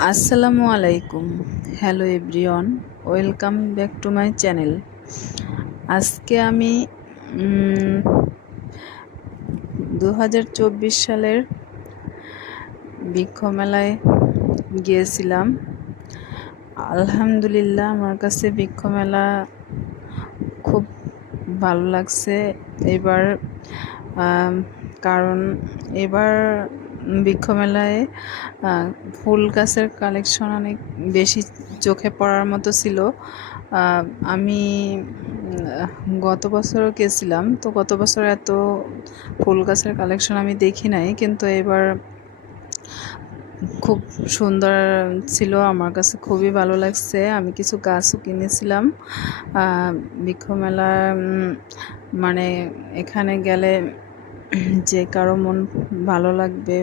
আসসালামু আলাইকুম। Hello everyone, welcome back to my channel. আজকে আমি 2024 সালের বৃক্ষ মেলায় গিয়েছিলাম। আলহামদুলিল্লাহ, আমার কাছে বৃক্ষ মেলা খুব ভালো লাগছে এবার। কারণ এবার বৃক্ষ মেলায় ফুল গাছের কালেকশন অনেক বেশি চোখে পড়ার মতো ছিল। আমি গত বছরও গেছিলাম, তো গত বছর এত ফুল গাছের কালেকশন আমি দেখি নাই, কিন্তু এবার খুব সুন্দর ছিল, আমার কাছে খুবই ভালো লাগছে। আমি কিছু গাছও কিনেছিলাম। বৃক্ষ মেলা মানে এখানে গেলে যে কারো মন ভালো লাগবে